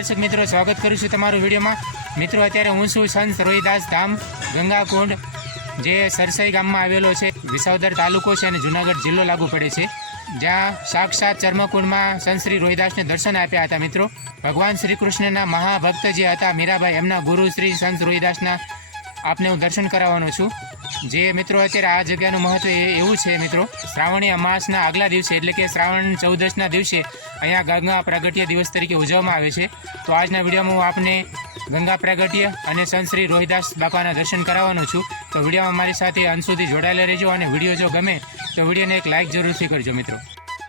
દર્શક મિત્રો, સ્વાગત કરું છું તમારું વિડીયોમાં. મિત્રો, અત્યારે હું છું સંત રોહિદાસ ધામ, ગંગાકુંડ, જે સરસાઈ ગામમાં આવેલો છે. વિસાવદર તાલુકો છે અને જુનાગઢ જિલ્લો લાગુ પડે છે. જ્યાં સાક્ષાત ચર્મકુંડમાં સંત શ્રી રોહિદાસને દર્શન આપ્યા હતા મિત્રો. ભગવાન શ્રી કૃષ્ણના મહાભક્ત જે હતા, મીરાબાઈ, એમના ગુરુ શ્રી સંત રોહિદાસના, આપને હું દર્શન કરાવવાનો છું. જે મિત્રો અત્યારે આ જગ્યાનું મહત્વ એ- એવું છે મિત્રો, શ્રાવણી અમાસના આગલા દિવસે એટલે કે શ્રાવણ ચૌદસના દિવસે અહીંયા ગંગા પ્રાગટ્ય દિવસ તરીકે ઉજવવામાં આવે છે. તો આજના વિડીયોમાં હું આપને ગંગા પ્રાગટ્ય અને સંત શ્રી રોહિદાસ બાપાના દર્શન કરાવવાનો છું. તો વિડીયોમાં મારી સાથે અંત સુધી જોડાયેલા રહેજો અને વીડિયો જો ગમે તો વિડીયોને એક લાઇક જરૂરથી કરજો મિત્રો.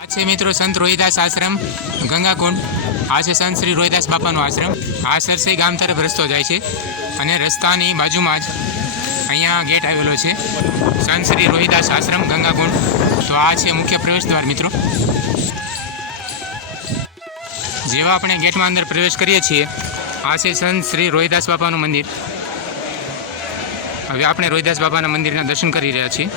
આ છે મિત્રો સંત રોહિદાસ આશ્રમ ગંગાકુંડ આ છે સંત શ્રી રોહિદાસ બાપાનો આશ્રમ. આ સરસઈ ગામ તરફ રસ્તો જાય છે અને રસ્તાની બાજુમાં જ અહીંયા ગેટ આવેલો છે. સંત શ્રી રોહિદાસ આશ્રમ, ગંગાકુંડ. તો આ છે મુખ્ય પ્રવેશ દ્વાર, મિત્રો. જેવા આપણે ગેટમાં અંદર પ્રવેશ કરીએ છીએ, આ છે સંત શ્રી રોહિદાસ બાપાનું મંદિર. હવે આપણે રોહિદાસ બાપાના મંદિરના દર્શન કરી રહ્યા છીએ.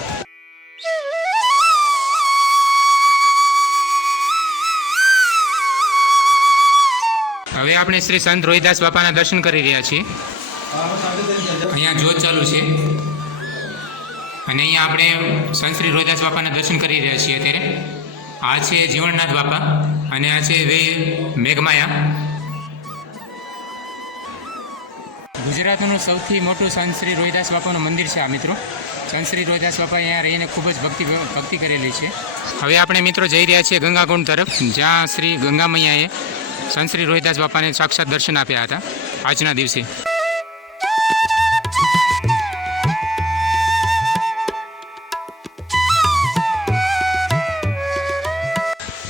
હવે આપણે શ્રી સંત રોહિદાસ બાપાના દર્શન કરી રહ્યા છીએ. અહીંયા જોત ચાલુ છે. અને અહીંયા આપણે સંશ્રી રોહિદાસ બાપાના દર્શન કરી રહ્યા છીએ અત્યારે. આ છે જીવણનાથ બાપા અને આ છે વે મેઘમાયા. ગુજરાતનું સૌથી મોટું સંશ્રી રોહિદાસ બાપાનું મંદિર છે આ, મિત્રો. સંશ્રી રોહિદાસ બાપા અહીંયા રહીને ખૂબ જ ભક્તિ ભક્તિ કરેલી છે. હવે આપણે, મિત્રો, જઈ રહ્યા છીએ ગંગાકુંડ તરફ, જ્યાં શ્રી ગંગામૈયાએ સંશ્રી રોહિદાસ બાપાને સાક્ષાત દર્શન આપ્યા હતા આજના દિવસે.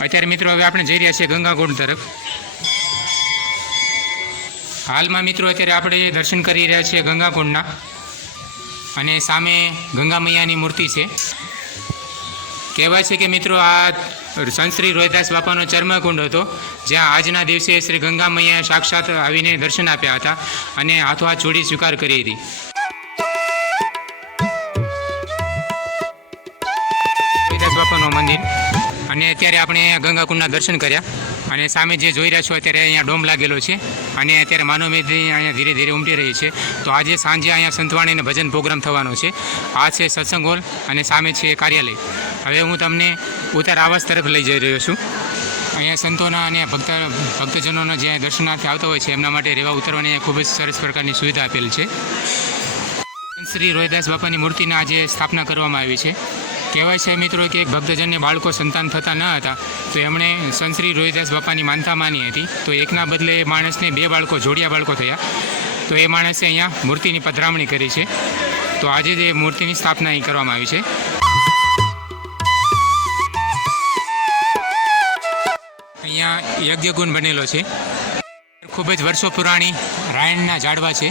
અત્યારે મિત્રો હવે આપણે જઈ રહ્યા છીએ ગંગાકુંડ તરફ. હાલમાં મિત્રો અત્યારે આપણે દર્શન કરી રહ્યા છીએ ગંગાકુંડના અને સામે ગંગા મૈયાની મૂર્તિ છે. કહેવાય છે કે મિત્રો આ સંત શ્રી રોહિદાસ બાપાનો ચર્મકુંડ હતો, જ્યાં આજના દિવસે શ્રી ગંગા મૈયાએ સાક્ષાત આવીને દર્શન આપ્યા હતા અને હાથો હાથ જોડી સ્વીકાર કરી હતી. અને અત્યારે આપણે ગંગાકુંડના દર્શન કર્યા. અને સામે જે જોઈ રહ્યા છો, અત્યારે અહીંયા ડોમ લાગેલો છે. અને અત્યારે માનવ મેદની અહીંયા ધીરે ધીરે ઉમટી રહી છે. તો આજે સાંજે અહીંયા સંતવાણીને ભજન પ્રોગ્રામ થવાનો છે. આ છે સત્સંગ હોલ અને સામે છે કાર્યાલય. હવે હું તમને ઉત્તર આવાસ તરફ લઈ જઈ રહ્યો છું. અહીંયા સંતોના અને ભક્ત, ભક્તજનોના જે દર્શનાર્થે આવતા હોય છે, એમના માટે રહેવા ઉતરવાની ખૂબ જ સરસ પ્રકારની સુવિધા આપેલ છે. શ્રી રોહિદાસ બાપાની મૂર્તિના આજે સ્થાપના કરવામાં આવી છે. કહેવાય છે મિત્રો કે ભક્તજનને બાળકો સંતાન થતા ન હતા. તો એમણે સંશ્રી રોહિદાસ બાપાની માનતા માની હતી. તો એકના બદલે માણસને બે બાળકો, જોડિયા બાળકો થયા. તો એ માણસે અહીંયા મૂર્તિની પધરામણી કરી છે. તો આજે જે મૂર્તિની સ્થાપના અહીં કરવામાં આવી છે. અહીંયા યજ્ઞગુણ બનેલો છે. ખૂબ જ વર્ષો પુરાણી રાયણના ઝાડવા છે.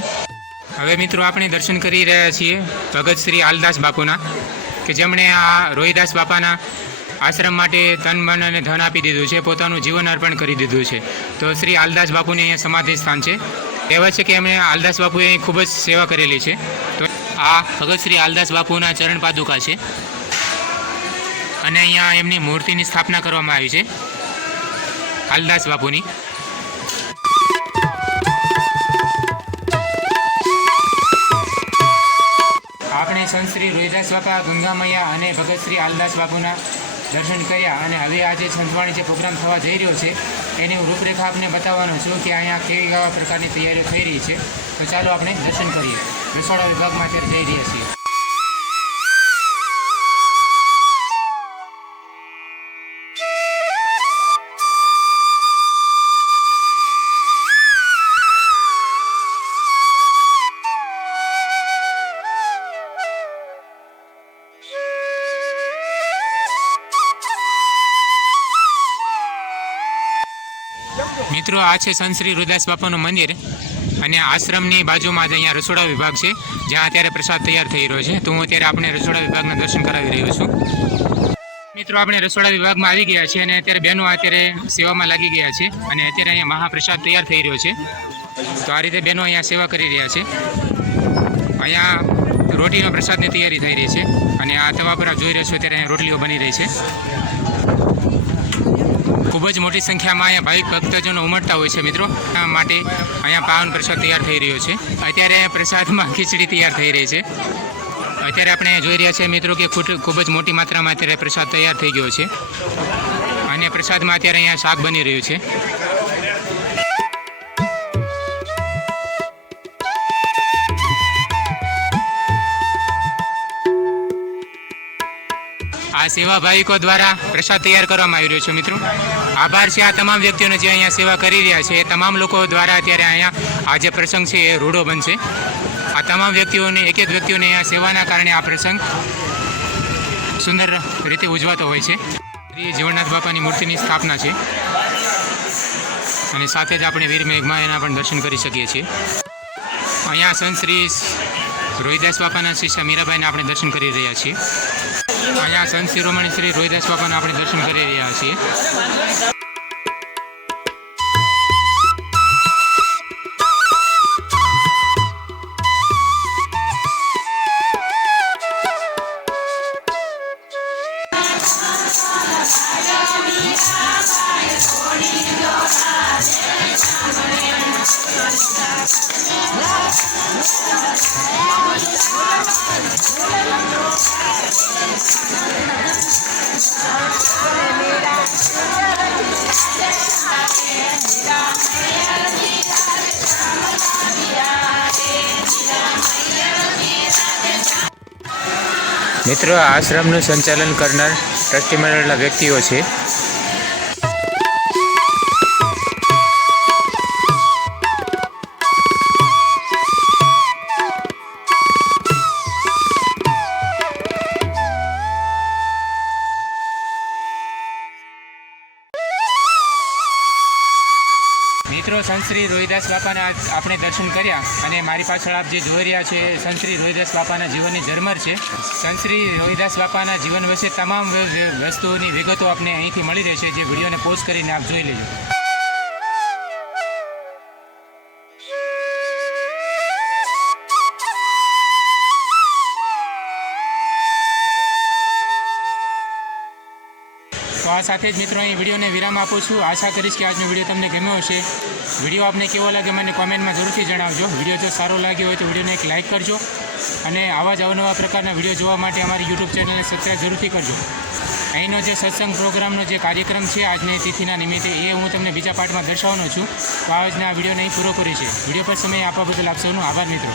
હવે મિત્રો આપણે દર્શન કરી રહ્યા છીએ ભગત શ્રી આલદાસ બાપુના. કે જેમણે આ રોહિદાસ બાપાના આશ્રમ માટે તન મન અને ધન આપી દીધું છે, પોતાનું જીવન અર્પણ કરી દીધું છે. તો શ્રી આલદાસ બાપુની અહીંયા સમાધિ સ્થાન છે. કહેવાય છે કે એમણે આલદાસ બાપુએ અહીં ખૂબ જ સેવા કરેલી છે. તો આ ભગત શ્રી આલદાસ બાપુના ચરણ પાદુકા છે. અને અહીંયા એમની મૂર્તિની સ્થાપના કરવામાં આવી છે. આલદાસ બાપુની. આપણે સંત શ્રી રોહિદાસ બાપા ગંગામૈયા અને ભગત શ્રી આલદાસ બાપુના દર્શન કર્યા અને હવે આજે સંતવાણી જે પ્રોગ્રામ થવા જઈ રહ્યો છે, એની હું રૂપરેખા આપને બતાવવાનો છું કે અહીંયા કેવી કેવા પ્રકારની તૈયારીઓ થઈ રહી છે. તો ચાલો આપણે દર્શન કરીએ. રસોડા વિભાગમાં અત્યારે જઈ રહ્યા છીએ. મિત્રો, આ છે સંત શ્રી રુદાસ બાપાનું મંદિર અને આશ્રમની બાજુમાં જ અહીંયા રસોડા વિભાગ છે, જ્યાં અત્યારે પ્રસાદ તૈયાર થઈ રહ્યો છે. તો હું અત્યારે આપણે રસોડા વિભાગના દર્શન કરાવી રહ્યો છું. મિત્રો, આપણે રસોડા વિભાગમાં આવી ગયા છીએ અને અત્યારે બહેનો અત્યારે સેવામાં લાગી ગયા છે અને અત્યારે અહીંયા મહાપ્રસાદ તૈયાર થઈ રહ્યો છે. તો આ રીતે બહેનો અહીંયા સેવા કરી રહ્યા છે. અહીંયા રોટીનો પ્રસાદની તૈયારી થઈ રહી છે અને આ તવા પર જોઈ રહ્યા છો, અત્યારે રોટલીઓ બની રહી છે. ખૂબ જ મોટી સંખ્યામાં અહીંયા ભાવિક ભક્તજનો ઉમટતા હોય છે મિત્રો. માટે અહીંયા પાવન પ્રસાદ તૈયાર થઈ રહ્યો છે. અત્યારે પ્રસાદમાં ખીચડી તૈયાર થઈ રહી છે. અત્યારે આપણે જોઈ રહ્યા છીએ મિત્રો કે ખૂબ જ મોટી માત્રામાં અત્યારે પ્રસાદ તૈયાર થઈ ગયો છે. અને પ્રસાદમાં અત્યારે અહીંયા શાક બની રહ્યું છે. આ સેવા ભાવિકો દ્વારા પ્રસાદ તૈયાર કરવામાં આવી રહ્યો છે, મિત્રો. આભાર છે આ તમામ વ્યક્તિઓને જે અહીંયા સેવા કરી રહ્યા છે, એ તમામ લોકો દ્વારા અત્યારે અહીંયા આ જે પ્રસંગ છે, એ રૂડો બનશે. આ તમામ વ્યક્તિઓને એક એક વ્યક્તિઓને અહીંયા સેવાના કારણે આ પ્રસંગ સુંદર રીતે ઉજવાતો હોય છે. શ્રી જીવનનાથ બાપાની મૂર્તિની સ્થાપના છે. અને સાથે જ આપણે વીર મેઘમાયાના પણ દર્શન કરી શકીએ છીએ. અહીંયા સંત શ્રી રોહિદાસ બાપાના શિષ્ય મીરાબાઈને આપણે દર્શન કરી રહ્યા છીએ. અહીંયા સંત શિરોમણી શ્રી રોહિદાસ બાપાના આપણે દર્શન કરી રહ્યા છીએ. મિત્રો આશ્રમનું સંચાલન કરનાર ટ્રસ્ટી મંડળના વ્યક્તિઓ છે. સંશ્રી રોહિદાસ બાપાના આપણે દર્શન કર્યા અને મારી પાછળ આપ જે જોઈ રહ્યા છે સંત શ્રી રોહિદાસ બાપાના જીવનની ઝરમર છે. સંશ્રી રોહિદાસ બાપાના જીવન વિશે તમામ વસ્તુઓની વિગતો આપને અહીંથી મળી રહેશે, જે વિડીયોને પોસ્ટ કરીને આપ જોઈ લેજો. આ સાથે જ મિત્રો અહીં વિડીયોને વિરામ આપું છું. આશા કરીશ કે આજનો વીડિયો તમને ગમ્યો હશે. વીડિયો આપને કેવો લાગે મને કોમેન્ટમાં જરૂરથી જણાવજો. વીડિયો જો સારો લાગ્યો હોય તો વિડીયોને એક લાઇક કરજો અને આવા જ અવનવા પ્રકારના વીડિયો જોવા માટે અમારી યુટ્યુબ ચેનલને સબસ્ક્રાઈબ જરૂરથી કરજો. અહીંનો જે સત્સંગ પ્રોગ્રામનો જે કાર્યક્રમ છે આજની તિથિના નિમિત્તે એ હું તમને બીજા પાર્ટમાં દર્શાવવાનો છું. તો આજના વિડીયોને અહીં પૂરો કરી છે વીડિયો પર સમય આપવા બદલ આપ સૌનો આભાર મિત્રો.